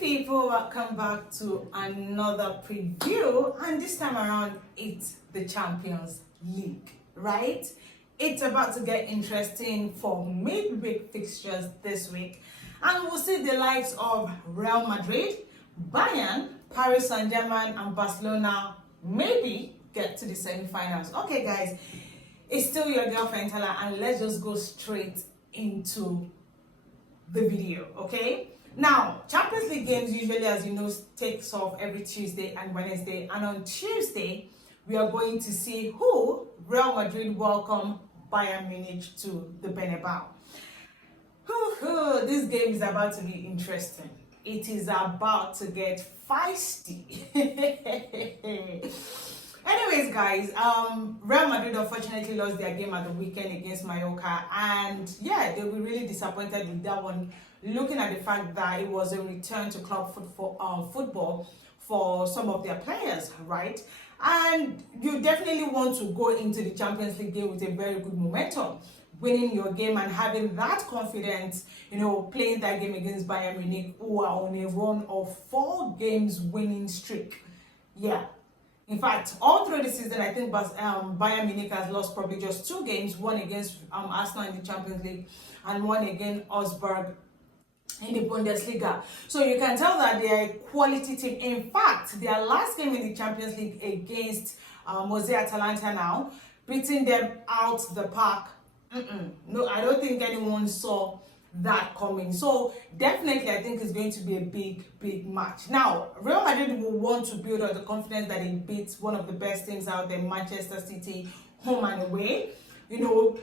People, welcome back to another preview, and this time around it's the Champions League, right? It's about to get interesting for midweek fixtures this week, and we'll see the likes of Real Madrid, Bayern, Paris Saint-Germain and Barcelona maybe get to the semi-finals. Okay guys, it's still your girl Fehintola, and let's just go straight into the video, okay? Now, Champions League games usually, as you know, takes off every Tuesday and Wednesday. And on Tuesday, we are going to see who Real Madrid welcome Bayern Munich to the Bernabeu. This game is about to be interesting. It is about to get feisty. Anyways, guys, Real Madrid unfortunately lost their game at the weekend against Mallorca, and yeah, they were really disappointed with that one, looking at the fact that it was a return to club football for some of their players, right? And you definitely want to go into the Champions League game with a very good momentum, winning your game and having that confidence, playing that game against Bayern Munich, who are on a run of 4 games winning streak. Yeah. In fact, all through the season, I think Bayern Munich has lost probably just 2 games, one against Arsenal in the Champions League and one against Augsburg in the Bundesliga. So you can tell that they're a quality team. In fact, their last game in the Champions League against Atalanta now, beating them out the park. No, I don't think anyone saw that coming. So definitely I think it's going to be a big match. Now Real Madrid will want to build on the confidence that they beat one of the best teams out there, Manchester City, home and away, to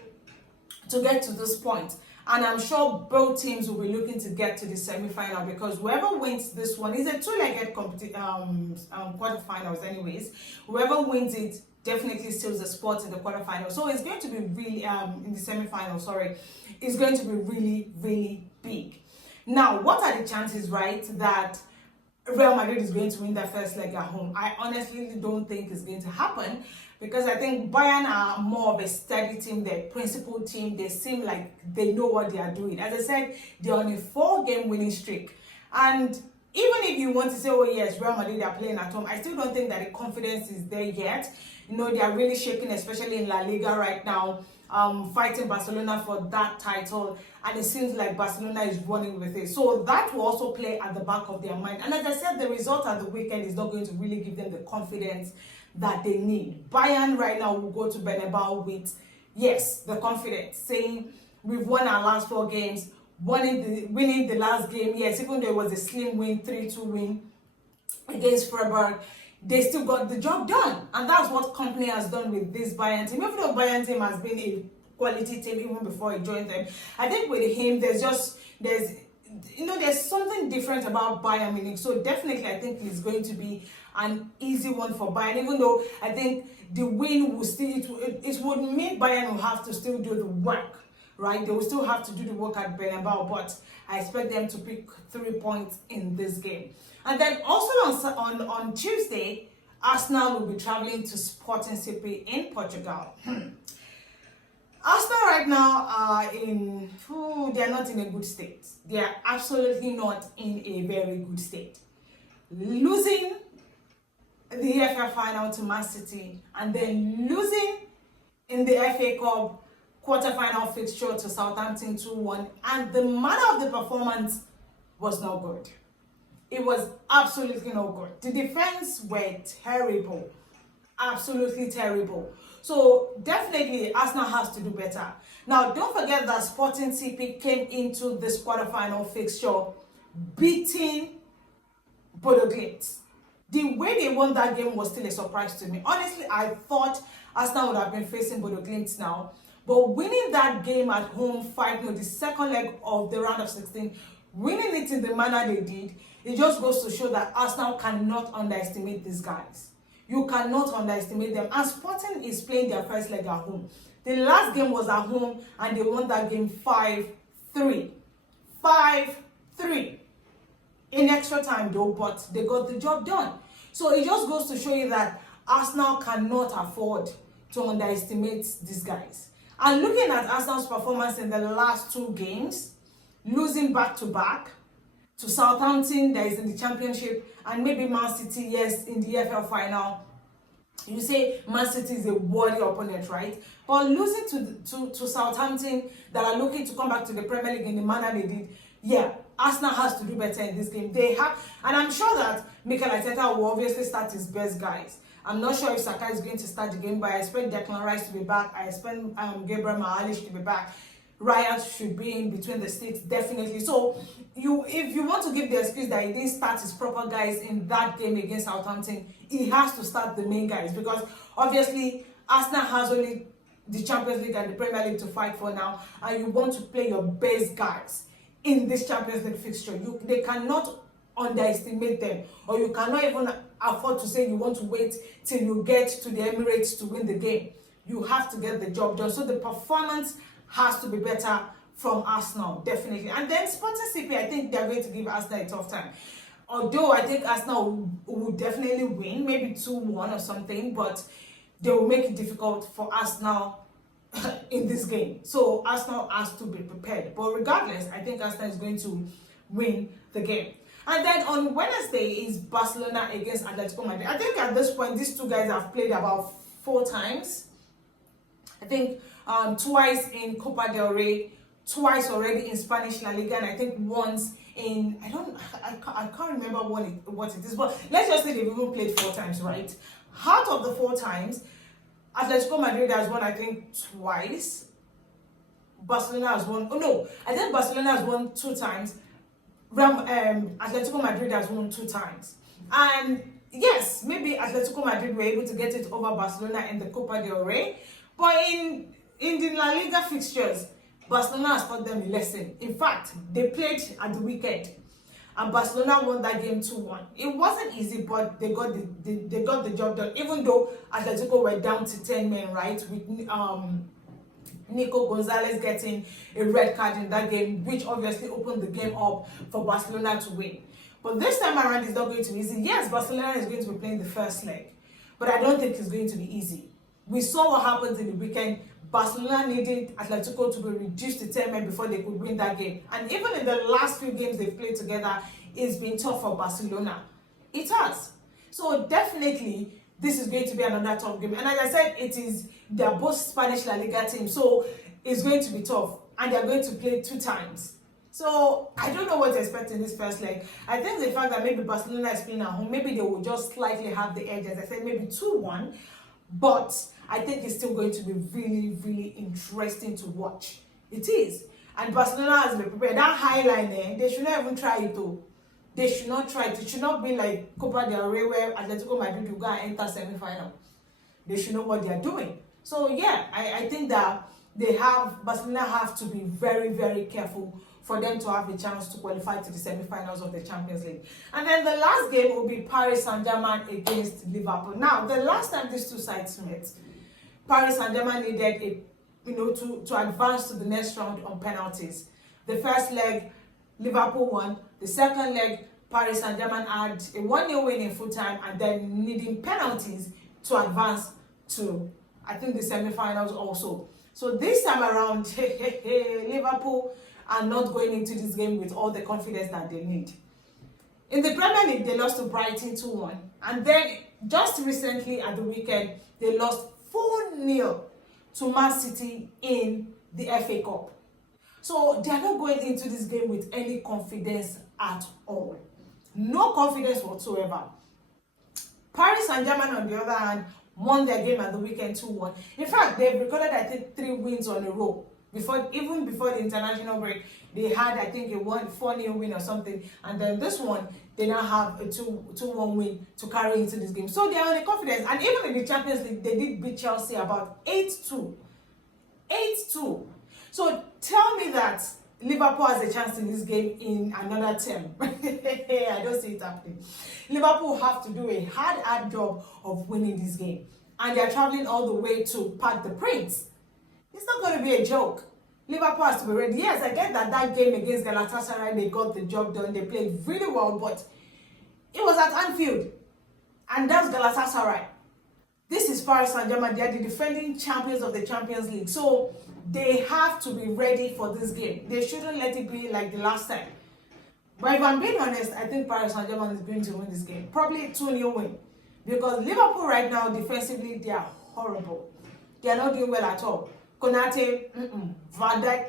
get to this point. And I'm sure both teams will be looking to get to the semi-final, because whoever wins this one is a 2-legged quarterfinals anyways. Whoever wins it definitely steals the spot in the quarterfinals. So it's going to be really in the semi-final, it's going to be really big. Now, what are the chances, right, that Real Madrid is going to win their first leg at home? I honestly don't think it's going to happen, because I think Bayern are more of a steady team, their principal team. They seem like they know what they are doing. As I said, they're on a 4-game winning streak. And even if you want to say, oh yes, Real Madrid are playing at home, I still don't think that the confidence is there yet. They are really shaking, especially in La Liga right now, fighting Barcelona for that title, and it seems like Barcelona is running with it. So that will also play at the back of their mind. And as I said, the result at the weekend is not going to really give them the confidence that they need. Bayern right now will go to Bernabeu with, yes, the confidence, saying we've won our last 4 games, winning the last game. Yes, even though it was a slim win, 3-2 win against Freiburg, they still got the job done. And that's what Company has done with this Bayern team. Even though Bayern team has been a quality team even before he joined them, I think with him there's something different about Bayern Munich. So definitely I think it's going to be an easy one for Bayern, even though I think the win will still, it would mean Bayern will have to still do the work, right? They will still have to do the work at Bernabeu, but I expect them to pick 3 points in this game. And then also on Tuesday, Arsenal will be traveling to Sporting CP in Portugal. Arsenal right now are they're not in a good state. They are absolutely not in a very good state. Losing the FA final to Man City, and then losing in the FA Cup quarterfinal fixture to Southampton 2-1, and the manner of the performance was not good. It was absolutely no good. The defense were terrible, absolutely terrible. So definitely Arsenal has to do better. Now don't forget that Sporting CP came into this quarterfinal fixture beating Bodo Glimt. The way they won that game was still a surprise to me. Honestly, I thought Arsenal would have been facing Bodo Glimt now, but winning that game at home 5-0, the second leg of the round of 16, winning it in the manner they did, it just goes to show that Arsenal cannot underestimate these guys. You cannot underestimate them. And Sporting is playing their first leg at home. The last game was at home and they won that game 5-3. 5-3. In extra time though, but they got the job done. So it just goes to show you that Arsenal cannot afford to underestimate these guys. And looking at Arsenal's performance in the last 2 games, losing back-to-back, to Southampton that is in the Championship, and maybe Man City, yes, in the EFL final. You say Man City is a worthy opponent, right? But losing to Southampton that are looking to come back to the Premier League in the manner they did, yeah, Arsenal has to do better in this game. They have, and I'm sure that Mikel Arteta will obviously start his best guys. I'm not sure if Saka is going to start the game, but I expect Declan Rice to be back. I expect Gabriel Magalhaes to be back. Riot should be in between the sticks, definitely. So if you want to give the excuse that he didn't start his proper guys in that game against Southampton, he has to start the main guys, because obviously Arsenal has only the Champions League and the Premier League to fight for now, and you want to play your best guys in this Champions League fixture. They cannot underestimate them, or you cannot even afford to say you want to wait till you get to the Emirates to win the game. You have to get the job done. So the performance has to be better from Arsenal, definitely. And then Sporting CP, I think they're going to give Arsenal a tough time. Although I think Arsenal will definitely win, maybe 2-1 or something, but they will make it difficult for Arsenal in this game. So Arsenal has to be prepared. But regardless, I think Arsenal is going to win the game. And then on Wednesday is Barcelona against Atletico Madrid. I think at this point, these two guys have played about 4 times. I think twice in Copa del Rey, twice already in Spanish La Liga, and I think once in, I can't remember what it is, but let's just say they've even played 4 times, right? Out of the 4 times, Atletico Madrid has won, I think, twice. Barcelona has won, oh no, I think Barcelona has won 2 times. Atletico Madrid has won 2 times. And yes, maybe Atletico Madrid were able to get it over Barcelona in the Copa del Rey, but in the La Liga fixtures, Barcelona has taught them a lesson. In fact, they played at the weekend, and Barcelona won that game 2-1. It wasn't easy, but they got the job done. Even though Atletico were down to 10 men, right, with Nico Gonzalez getting a red card in that game, which obviously opened the game up for Barcelona to win. But this time around, it's not going to be easy. Yes, Barcelona is going to be playing the first leg, but I don't think it's going to be easy. We saw what happened in the weekend. Barcelona needed Atletico to be reduced to 10 men before they could win that game. And even in the last few games they've played together, it's been tough for Barcelona. It has. So definitely, this is going to be another tough game. And as I said, they're both Spanish La Liga teams, so it's going to be tough. And they're going to play 2 times. So I don't know what to expect in this first leg. I think the fact that maybe Barcelona is playing at home, maybe they will just slightly have the edge. As I said, maybe 2-1. But I think it's still going to be really, really interesting to watch. It is. And Barcelona has been prepared. That high line there, they should not even try it though. They should not try it. It should not be like Copa del Rey where Atletico Madrid will go and enter semi-final. They should know what they are doing. So yeah, I think that Barcelona have to be very, very careful for them to have a chance to qualify to the semi-finals of the Champions League. And then the last game will be Paris Saint-Germain against Liverpool. Now, the last time these two sides met, Paris Saint-Germain needed to advance to the next round on penalties. The first leg, Liverpool won. The second leg, Paris Saint-Germain had a 1-0 win in full time, and then needing penalties to advance to, I think, the semi-finals also. So this time around, Liverpool are not going into this game with all the confidence that they need. In the Premier League, they lost to Brighton 2-1. And then just recently at the weekend, they lost 4-0 to Man City in the FA Cup. So they are not going into this game with any confidence at all. No confidence whatsoever. Paris Saint-Germain, on the other hand, won their game at the weekend 2-1. In fact, they've recorded, I think, 3 wins on a row. Even before the international break, they had, I think, a 4-0 win or something. And then this one, they now have a 2-1 win to carry into this game. So they are on the confidence. And even in the Champions League, they did beat Chelsea about 8-2. 8-2. So tell me that Liverpool has a chance in this game in another term. I don't see it happening. Liverpool have to do a hard job of winning this game. And they are traveling all the way to Parc des Princes. It's not going to be a joke. Liverpool has to be ready. Yes, I get that game against Galatasaray, they got the job done. They played really well, but it was at Anfield. And that's Galatasaray. This is Paris Saint-Germain. They are the defending champions of the Champions League. So they have to be ready for this game. They shouldn't let it be like the last time. But if I'm being honest, I think Paris Saint-Germain is going to win this game. Probably 2-0 win. Because Liverpool right now, defensively, they are horrible. They are not doing well at all. Konate, Van Dijk,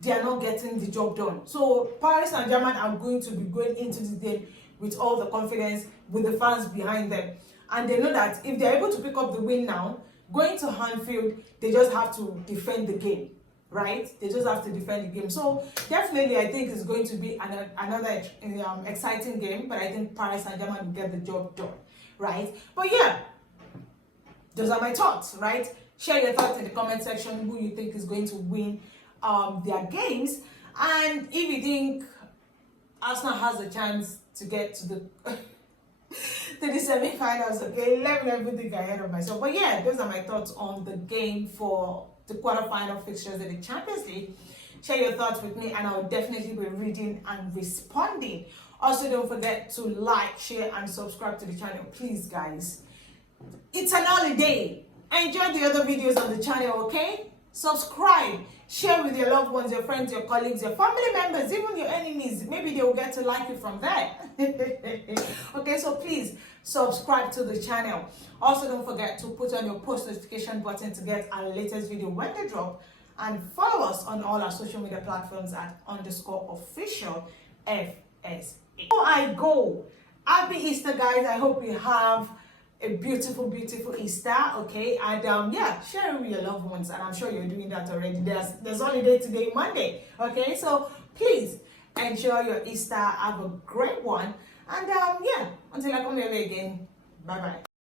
they are not getting the job done. So Paris Saint-Germain are going to be going into this game with all the confidence, with the fans behind them. And they know that if they're able to pick up the win now, going to Anfield, they just have to defend the game, right? They just have to defend the game. So definitely, I think it's going to be another exciting game, but I think Paris Saint-Germain will get the job done, right? But yeah, those are my thoughts, right? Share your thoughts in the comment section, who you think is going to win their games, and if you think Arsenal has a chance to get to the to the semi-finals, okay, let me not think ahead of myself. But yeah, those are my thoughts on the game for the quarterfinal fixtures in the Champions League. Share your thoughts with me, and I'll definitely be reading and responding. Also, don't forget to like, share, and subscribe to the channel, please, guys. It's an holiday. Enjoy the other videos on the channel, okay? Subscribe, share with your loved ones, your friends, your colleagues, your family members, even your enemies. Maybe they will get to like you from there. Okay, so please subscribe to the channel. Also, don't forget to put on your post notification button to get our latest video when they drop, and follow us on all our social media platforms at _official FSA. Before I go, happy Easter, guys. I hope you have a beautiful Easter, okay? And yeah, share it with your loved ones, and I'm sure you're doing that already. There's holiday today, Monday, okay? So please enjoy your Easter, have a great one, and yeah, until I come your way again, bye bye.